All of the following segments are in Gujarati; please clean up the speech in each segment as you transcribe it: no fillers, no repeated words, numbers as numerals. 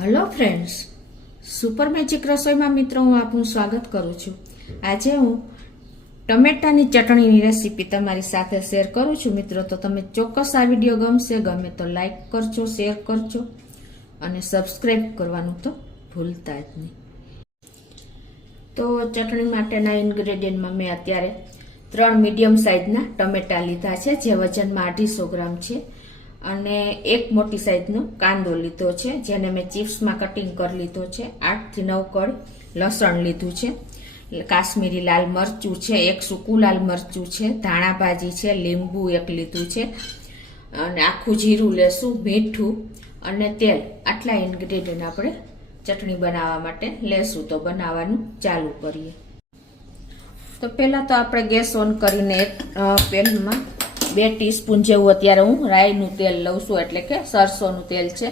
હેલો ફ્રેન્ડ્સ, સુપર મેજિક રસોઈમાં મિત્રો હું આપનું સ્વાગત કરું છું. આજે હું ટમેટાની ચટણીની રેસીપી તમારી સાથે શેર કરું છું. મિત્રો, તો તમે ચોક્કસ આ વિડીયો ગમે તો લાઈક કરજો, શેર કરજો અને સબસ્ક્રાઈબ કરવાનું તો ભૂલતા જ નહીં. તો ચટણી માટેના ઇન્ગ્રેડિયન્ટમાં મેં અત્યારે 3 મીડિયમ સાઇઝના ટમેટા લીધા છે, જે વજનમાં 250 ગ્રામ છે, અને એક મોટી સાઈઝનો કાંદો લીધો છે, જેને મેં ચિપ્સમાં કટિંગ કરી લીધો છે. 8 થી 9 કળ લસણ લીધું છે, કાશ્મીરી લાલ મરચું છે, એક સૂકું લાલ મરચું છે, ધાણા ભાજી છે, લીંબુ એક લીધું છે, અને આખું જીરું લેશું, મીઠું અને તેલ. આટલા ઇન્ગ્રેડિયન્ટ આપણે ચટણી બનાવવા માટે લેશું. તો બનાવવાનું ચાલુ કરીએ. તો પહેલા તો આપણે ગેસ ઓન કરીને એક પેનમાં 2 ટીસ્પૂન જેવું અત્યારે હું રાઈનું તેલ લઉં છું, એટલે કે સરસોનું તેલ છે.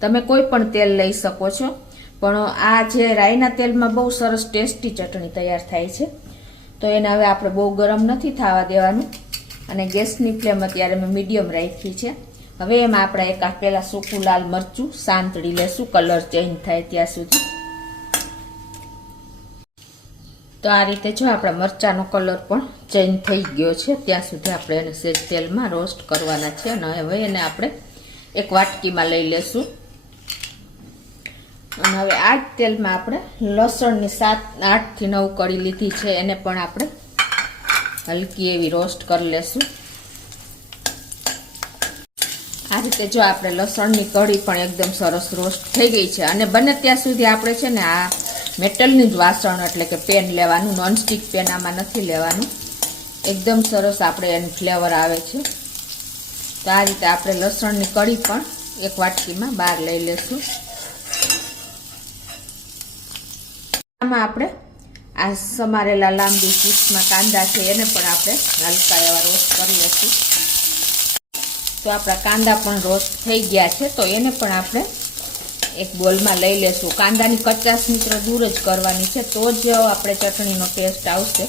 તમે કોઈ પણ તેલ લઈ શકો છો, પણ આ જે રાઈના તેલમાં બહુ સરસ ટેસ્ટી ચટણી તૈયાર થાય છે. તો એને હવે આપણે બહુ ગરમ નથી થવા દેવાનું, અને ગેસની ફ્લેમ અત્યારે મેં મીડિયમ રાખી છે. હવે એમાં આપણે એક પહેલાં સૂકું લાલ મરચું સાંતળી લેશું, કલર ચેન્જ થાય ત્યાં સુધી. તો આ રીતે જો આપણા મરચાંનો કલર પણ ચેન્જ થઈ ગયો છે, ત્યાં સુધી આપણે એને સેજ તેલમાં રોસ્ટ કરવાના છે. અને હવે એને આપણે એક વાટકીમાં લઈ લેશું. અને હવે આ જ તેલમાં આપણે લસણની 8 થી 9 કળી લીધી છે, એને પણ આપણે હલકી એવી રોસ્ટ કરી લેશું. આ રીતે જો આપણે લસણની કળી પણ એકદમ સરસ રોસ્ટ થઈ ગઈ છે. અને બને ત્યાં સુધી આપણે છે ને આ મેટલનું જ વાસણ એટલે કે પેન લેવાનું, નોનસ્ટિક પેન આમાં નથી લેવાનું. એકદમ સરસ આપણે એનું ફ્લેવર આવે છે. તો આ રીતે આપણે લસણની કળી પણ એક વાટકીમાં બહાર લઈ લેશું. આમાં આપણે આ સમારેલા લાંબી ચીપ્સમાં કાંદા છે, એને પણ આપણે હલકા એવા રોસ્ટ કરી લઈશું. તો આપણા કાંદા પણ રોસ્ટ થઈ ગયા છે, તો એને પણ આપણે એક બોલમાં લઈ લેશું. કાંદાની કચાશ મિત્રો દૂર જ કરવાની છે, તો જ આપણે ચટણીનો ટેસ્ટ આવશે.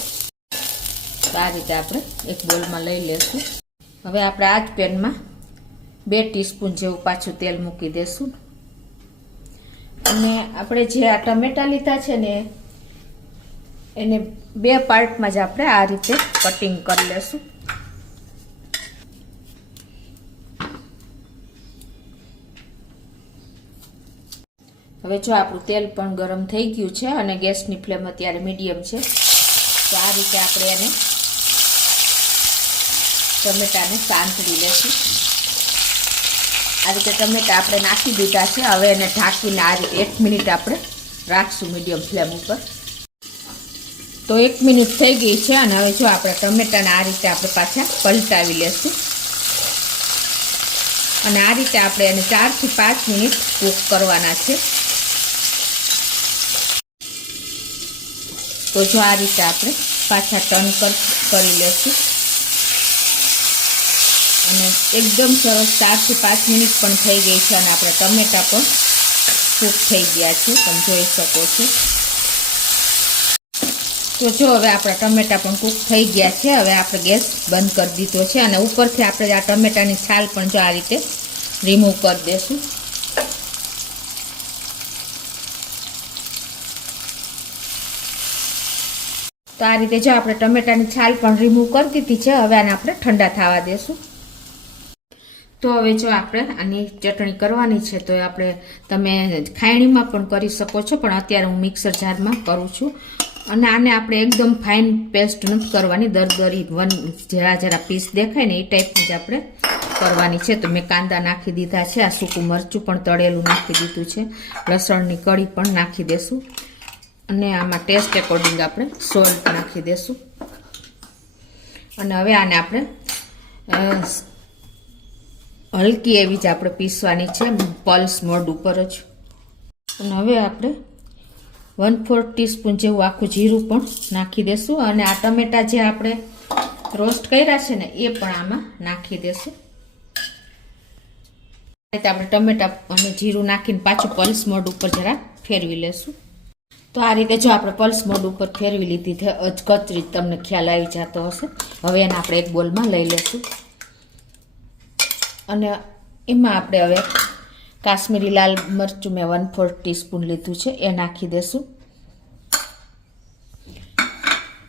તો આ રીતે આપણે એક બોલમાં લઈ લેશું. હવે આપણે આ જ પેનમાં 2 ટીસ્પૂન જેવું પાછું તેલ મૂકી દેશું. અને આપણે જે આ ટમેટા લીધા છે ને, એને 2 પાર્ટમાં જ આપણે આ રીતે કટિંગ કરી લેશું. હવે જો આપણું તેલ પણ ગરમ થઈ ગયું છે, અને ગેસની ફ્લેમ અત્યારે મીડિયમ છે. તો આ રીતે આપણે એને ટમેટાને સાંતળી લેશું. આ રીતે ટમેટા આપણે નાખી દીધા છે. હવે એને ઢાંકીને આ રીતે 1 મિનિટ આપણે રાખશું મીડિયમ ફ્લેમ ઉપર. તો 1 મિનિટ થઈ ગઈ છે, અને હવે જો આપણે ટમેટાને આ રીતે આપણે પાછા પલટાવી લેશું. અને આ રીતે આપણે એને 4 થી 5 મિનિટ કૂક કરવાના છે. તો જો આ રીતે આપણે પાછા ટર્ન કરી લેશું. અને એકદમ સરસ 4 થી 5 મિનિટ પણ થઈ ગઈ છે, અને આપણા ટમેટા પણ કૂક થઈ ગયા છે, તમે જોઈ શકો છો. તો જો હવે આપણા ટમેટા પણ કૂક થઈ ગયા છે. હવે આપણે ગેસ બંધ કરી દીધો છે, અને ઉપરથી આપણે આ ટમેટાની છાલ પણ જો આ રીતે રિમૂવ કરી દેશું. તો આ રીતે જો આપણે ટમેટાની છાલ પણ રિમૂવ કરી દીધી છે. હવે આને આપણે ઠંડા થવા દેશું. તો હવે જો આપણે આની ચટણી કરવાની છે, તો તમે ખાયણીમાં પણ કરી શકો છો, પણ અત્યારે હું મિક્સર જારમાં કરું છું. અને આને આપણે એકદમ ફાઇન પેસ્ટ નથી કરવાની, દરદરી જરા પીસ દેખાય ને એ ટાઈપની જ આપણે કરવાની છે. તો મેં કાંદા નાખી દીધા છે, આ સૂકું મરચું પણ તળેલું નાખી દીધું છે, લસણની કળી પણ નાખી દેશું, અને આમાં ટેસ્ટ એકોર્ડિંગ આપણે સોલ્ટ નાખી દેશું. અને હવે આને આપણે હલકી એવી જ આપણે પીસવાની છે, પલ્સ મોડ ઉપર જ. અને હવે આપણે 1/4 ટીસ્પૂન જેવું આખું જીરું પણ નાખી દેશું. અને આ ટમેટા જે આપણે રોસ્ટ કર્યા છે ને, એ પણ આમાં નાખી દેશું. આપણે ટમેટા અને જીરું નાખીને પાછું પલ્સ મોડ ઉપર જરા ફેરવી લેશું. તો આ રીતે જો આપણે પલ્સ મોડ ઉપર ફેરવી લીધી છે, કચરી તમને ખ્યાલ આવી જતો હશે. હવે એને આપણે એક બોલમાં લઈ લેશું. અને એમાં આપણે હવે કાશ્મીરી લાલ મરચું મેં 1/4 ટીસ્પૂન લીધું છે, એ નાખી દેશું.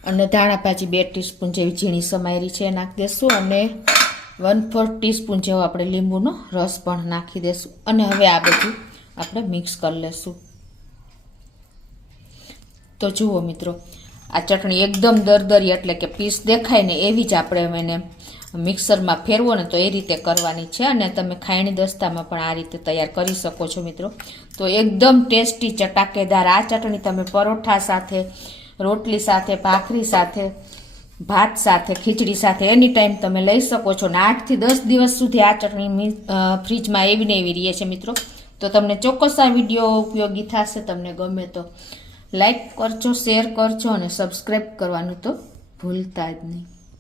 અને ધાણા ભાજી 2 ટીસ્પૂન જેવી ઝીણી સમાયેલી છે એ નાખી દેશું. અને 1/4 ટીસ્પૂન જેવો આપણે લીંબુનો રસ પણ નાખી દેશું. અને હવે આ બધું આપણે મિક્સ કરી લેશું. તો જુઓ મિત્રો, આ ચટણી એકદમ દરદરી એટલે કે પીસ દેખાય ને એવી જ આપણે એને મિક્સરમાં ફેરવો ને તો એ રીતે કરવાની છે. અને તમે ખાયણી દસ્તામાં પણ આ રીતે તૈયાર કરી શકો છો મિત્રો. તો એકદમ ટેસ્ટી ચટાકેદાર આ ચટણી તમે પરોઠા સાથે, રોટલી સાથે, ભાખરી સાથે, ભાત સાથે, ખીચડી સાથે એની ટાઈમ તમે લઈ શકો છો. ને 8 થી 10 દિવસ સુધી આ ચટણી ફ્રીજમાં એવી ને એવી રહે છે મિત્રો. તો તમને ચોક્કસ આ વિડીયો ઉપયોગી થશે. તમને ગમે તો લાઈક કરજો, શેર કરજો અને સબસ્ક્રાઈબ કરવાનું તો ભૂલતા જ નહીં.